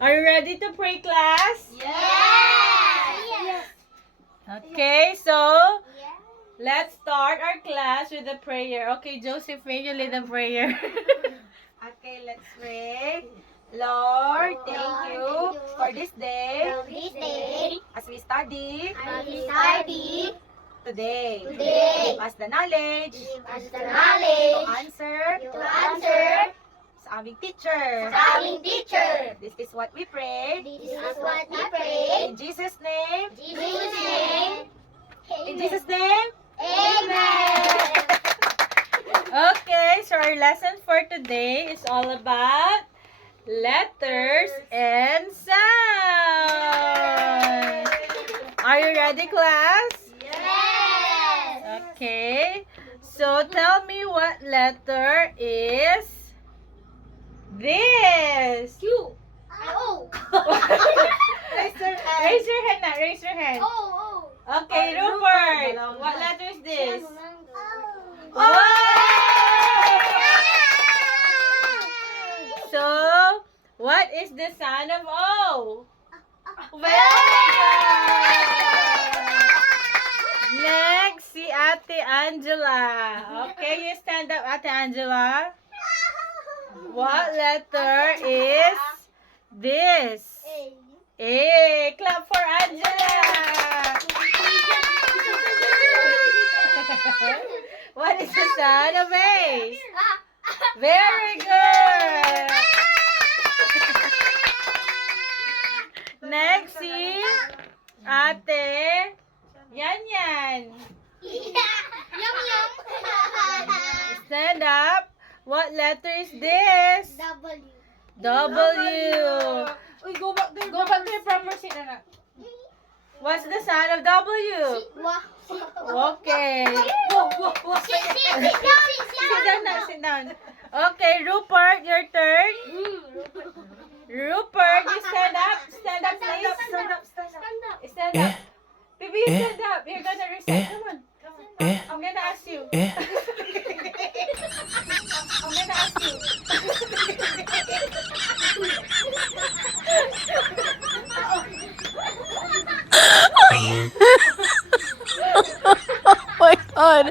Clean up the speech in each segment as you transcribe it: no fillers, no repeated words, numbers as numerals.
Are you ready to pray, class? Yes! Okay, so let's start our class with a prayer. Okay, Josephine, you lead the prayer. Okay, let's pray. Lord, thank you for this day as we study today. Give us the knowledge to answer sa aming teacher. This is what we pray. In Jesus' name. In Jesus' name. Amen! Okay, so our lesson for today is all about letters and sounds. Are you ready, class? Yes! Okay, so tell me what letter is this? Q. O. Raise your hand now, raise your hand. O. Okay, Rupert, what letter is this? O. So, what is the sound of O? Very good! Next, si Ate Angela. Okay, you stand up, Ate Angela. What letter is this? A. Clap for Angela. What is the sound of A? Very good. Next is Ate Yan Yan. Yum yum. Stand up. What letter is this? W. W. Uy, go back to your proper seat, anak. What's the sound of W? Wah. Okay. Sit down. Sit down na, sit down. Okay, Rupert, your turn. Rupert, you stand up. Stand up, please. Stand up. Stand up. Baby, stand up. You're gonna recite. Come on. I'm gonna ask you. I'm gonna ask you. Oh my god.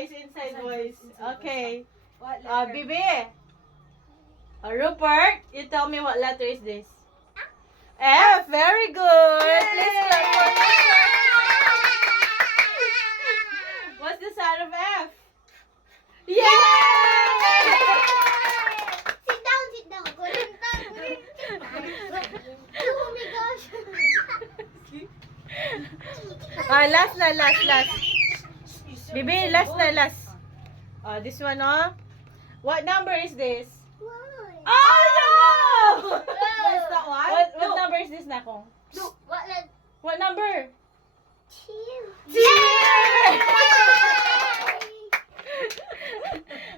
Inside voice. Okay. Bibi. Rupert, you tell me what letter is this? F. Very good. Please clap for What's the sound of F? Yay! Sit down. Oh my gosh. Last. Bibi, last. This one, oh. What number is this? Oh, no! What's that one? What number is this, Nakong? What number?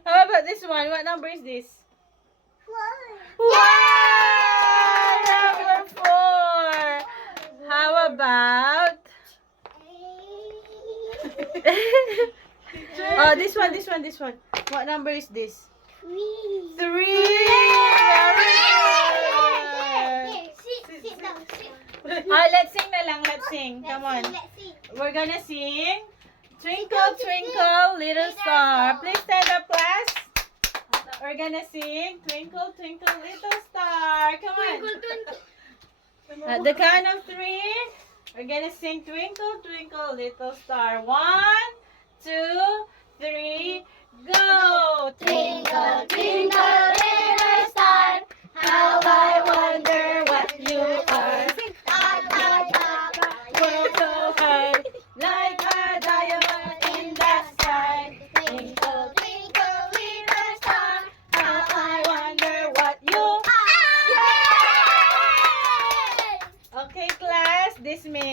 How about this one? What number is this? Wow! Number 4. How about... Oh, this one. What number is this? 3. Very good. Sit down. Let's sing na lang. Let's sing. Come on. Let's see. We're gonna sing Twinkle, Twinkle, Little Star. Please stand up, class. We're gonna sing Twinkle, Twinkle, Little Star. Come on. At the count of 3, we're gonna sing Twinkle, Twinkle, Little Star. 1, 2, 3, go! Twinkle, twinkle, little star, how I wonder what you are. World so high, like a diamond in the sky. Twinkle, twinkle, little star, how I wonder what you are. Okay, class, this means